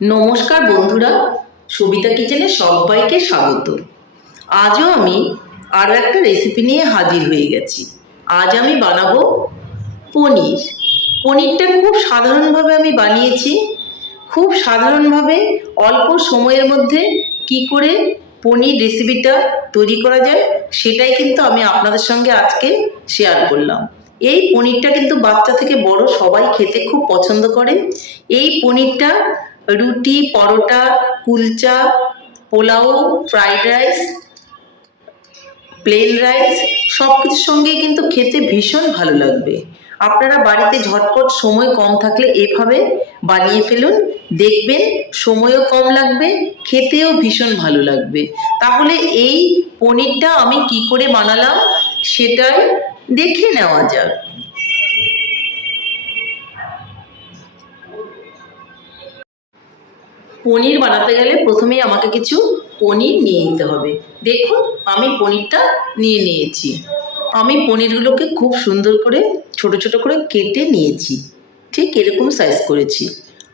নমস্কার বন্ধুরা, সবিতা কিচেনে সবাইকে স্বাগত। আজও আমি আরও একটা রেসিপি নিয়ে হাজির হয়ে গেছি। আজ আমি বানাবো পনির। পনিরটা খুব সাধারণভাবে আমি বানিয়েছি। খুব সাধারণভাবে অল্প সময়ের মধ্যে কি করে পনির রেসিপিটা তৈরি করা যায়, সেটাই কিন্তু আমি আপনাদের সঙ্গে আজকে শেয়ার করলাম। এই পনিরটা কিন্তু বাচ্চা থেকে বড় সবাই খেতে খুব পছন্দ করে। এই পনিরটা রুটি, paratha, kulcha, pulao fried rice plain rice সব কিছুর সঙ্গেই কিন্তু খেতে ভীষণ ভালো লাগবে। আপনারা বাড়িতে ঝটপট সময় কম থাকলে এভাবে বানিয়ে ফেলুন। দেখবেন সময়ও কম লাগবে, খেতেও ভীষণ ভালো লাগবে। তাহলে এই পনিরটা আমি কি করে বানালাম সেটাই দেখে নেওয়া যাক। পনির বানাতে গেলে প্রথমেই আমাকে কিছু পনির নিয়ে নিতে হবে। দেখুন, আমি পনিরটা নিয়ে নিয়েছি। আমি পনিরগুলোকে খুব সুন্দর করে, ছোট ছোট করে কেটে নিয়েছি। ঠিক এরকম সাইজ করেছি।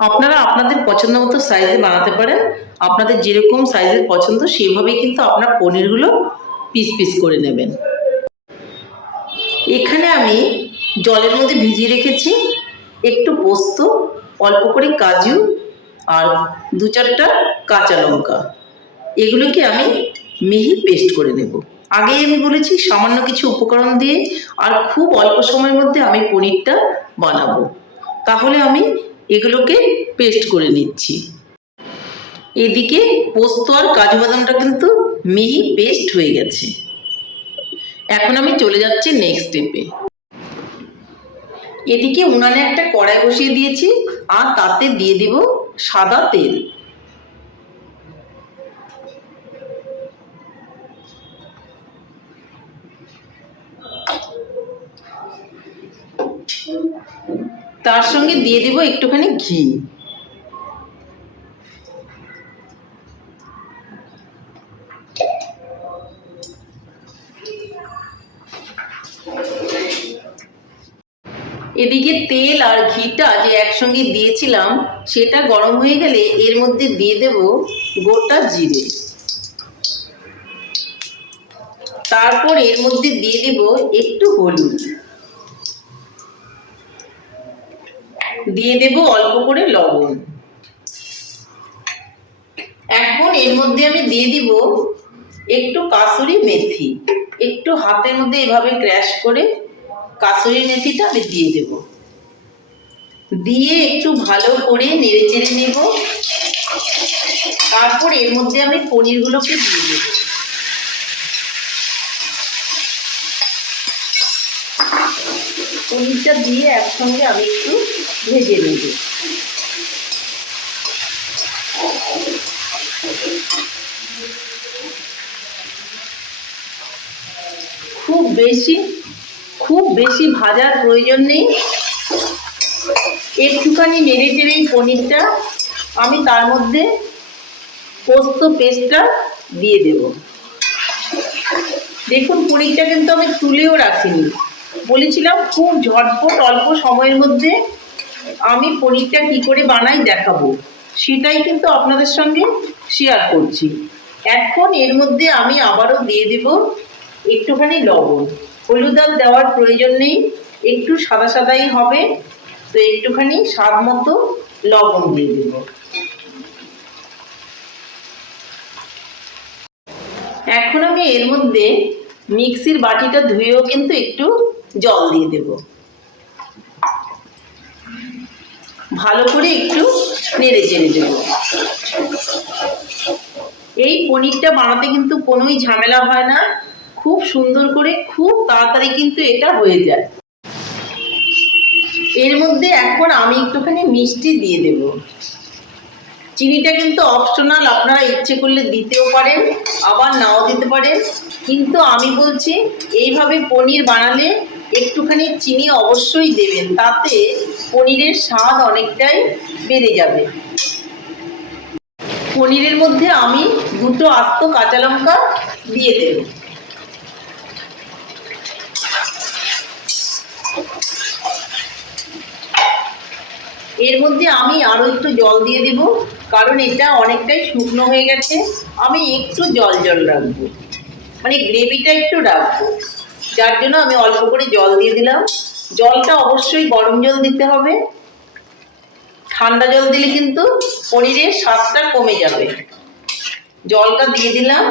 আপনারা আপনাদের পছন্দ মতো সাইজে বানাতে পারেন। আপনাদের যেরকম সাইজের পছন্দ সেভাবেই কিন্তু আপনার পনিরগুলো পিস পিস করে নেবেন। এখানে আমি জলের মধ্যে ভিজিয়ে রেখেছি। একটু পোস্ত, অল্প করে কাজু আর দু চারটা কাঁচা লঙ্কা। এগুলোকে আমি মিহি পেস্ট করে নেব। আগেই আমি বলেছি, সামান্য কিছু উপকরণ দিয়ে আর খুব অল্প সময়ের মধ্যে আমি পনিরটা বানাবো। তাহলে আমি এগুলোকে পেস্ট করে নিচ্ছি। এদিকে পোস্ত আর কাজু বাদামটা কিন্তু মিহি পেস্ট হয়ে গেছে। এখন আমি চলে যাচ্ছি নেক্সট স্টেপে এদিকে উনানে একটা কড়াই বসিয়ে দিয়েছি, আর তাতে দিয়ে দিব সাদা তেল। তার সঙ্গে দিয়ে দিব একটুখানি ঘি। এদিকে তেল আর ঘিটা যে একসঙ্গে দিয়েছিলাম, সেটা গরম হয়ে গেলে এর মধ্যে দিয়ে দেব গোটা জিরে। তারপর এর মধ্যে দিয়ে দেব একটু হলুদ। দিয়ে দেব অল্প করে লবণ। এখন এর মধ্যে আমি দিয়ে দিব একটু কাসুরি মেথি। একটু হাতের মধ্যে এভাবে ক্র্যাশ করে কাসুরি মেথিটা আমি দিয়ে দেব। দিয়ে একটু ভালো করে নেড়ে চেড়ে নেব। তারপর এর মধ্যে আমি পনিরগুলোকে দিয়ে দেব। পনিরটা দিয়ে একসঙ্গে আমি একটু ভেজে নেব। খুব বেশি খুব বেশি ভাজার প্রয়োজন নেই। একটুখানি নেড়ে চেড়ে পনিরটা আমি তার মধ্যে পোস্ত পেস্টটা দিয়ে দেব। দেখুন, পনিরটা কিন্তু আমি তুলেও রাখিনি। বলেছিলাম, খুব ঝটপট, অল্প সময়ের মধ্যে আমি পনিরটা কি করে বানাই দেখাবো। সেটাই কিন্তু আপনাদের সঙ্গে শেয়ার করছি। এখন এর মধ্যে আমি আবারও দিয়ে দেব একটুখানি লবণ। হলুদ দেওয়ার প্রয়োজন নেই। একটু সাদা সাদাই হবে। তো একটুখানি স্বাদ মতো লবণ দিয়ে দেব। এখন আমি এর মধ্যে মিক্সির বাটিটা ধুয়েও কিন্তু একটু জল দিয়ে দেব। ভালো করে একটু নেড়ে চেড়ে দেব। এই পনিরটা বানাতে কিন্তু কোনোই ঝামেলা হয় না। খুব সুন্দর করে খুব তাড়াতাড়ি কিন্তু এটা হয়ে যায়। এর মধ্যে এখন আমি একটুখানি মিষ্টি দিয়ে দেব। চিনিটা কিন্তু অপশনাল আপনারা ইচ্ছে করলে দিতেও পারেন, আবার নাও দিতে পারেন। কিন্তু আমি বলছি, এইভাবে পনির বানালে একটুখানি চিনি অবশ্যই দেবেন, তাতে পনিরের স্বাদ অনেকটাই বেড়ে যাবে। পনিরের মধ্যে আমি দুটো আস্ত কাঁচা লঙ্কা দিয়ে দেব। এর মধ্যে আমি আরও একটু জল দিয়ে দেব, কারণ এটা অনেকটাই শুকনো হয়ে গেছে। আমি একটু জল জল রাখব। মানে গ্রেভিটা একটু রাখব। যার জন্য আমি অল্প করে জল দিয়ে দিলাম। জলটা অবশ্যই গরম জল দিতে হবে। ঠান্ডা জল দিলে কিন্তু পনিরের স্বাদটা কমে যাবে। জলটা দিয়ে দিলাম।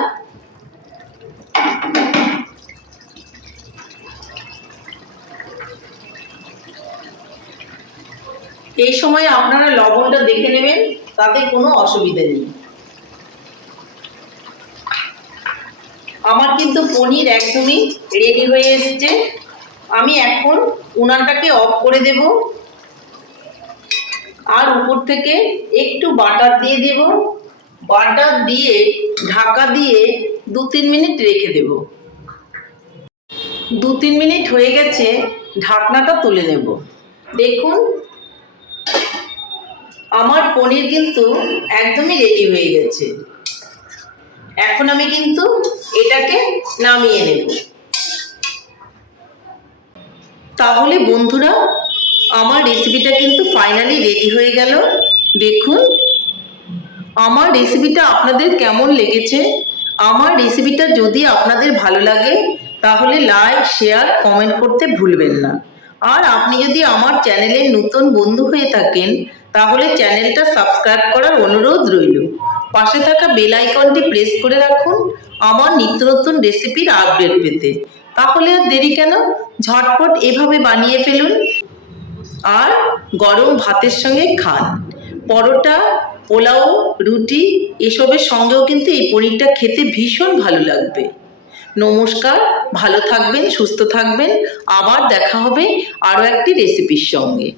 এই সময় আপনারা লবণটা দেখে নেবেন, তাতে কোনো অসুবিধা নেই। আমার কিন্তু পনির একদমই রেডি হয়ে এসছে। আমি এখন উনানটাকে অফ করে দেব। আর উপর থেকে একটু বাটার দিয়ে দেব। বাটার দিয়ে, ঢাকা দিয়ে দু তিন মিনিট রেখে দেব। দু তিন মিনিট হয়ে গেছে, ঢাকনাটা তুলে নেব। দেখুন আমার পনির কিন্তু একদমই রেডি হয়ে গেছে। এখন আমি কিন্তু এটাকে নামিয়ে নেব। তাহলে বন্ধুরা, আমার রেসিপিটা কিন্তু ফাইনালি রেডি হয়ে গেল। দেখুন, আমার রেসিপিটা আপনাদের কেমন লেগেছে? আমার রেসিপিটা যদি আপনাদের ভালো লাগে, তাহলে লাইক শেয়ার কমেন্ট করতে ভুলবেন না। আর আপনি যদি আমার চ্যানেলের নতুন বন্ধু হয়ে থাকেন তাহলে চ্যানেলটা সাবস্ক্রাইব করার অনুরোধ রইল। পাশে থাকা বেল আইকনটি প্রেস করে রাখুন আমার নিত্য নতুন রেসিপির আপডেট পেতে। তাহলে আর দেরি কেন? ঝটপট এভাবে বানিয়ে ফেলুন। আর গরম ভাতের সঙ্গে খান। পরোটা, পোলাও, রুটি এসবের সঙ্গেও কিন্তু এই পনিরটা খেতে ভীষণ ভালো লাগবে। নমস্কার, ভালো থাকবেন, সুস্থ থাকবেন। আবার দেখা হবে আরও একটি রেসিপির সঙ্গে।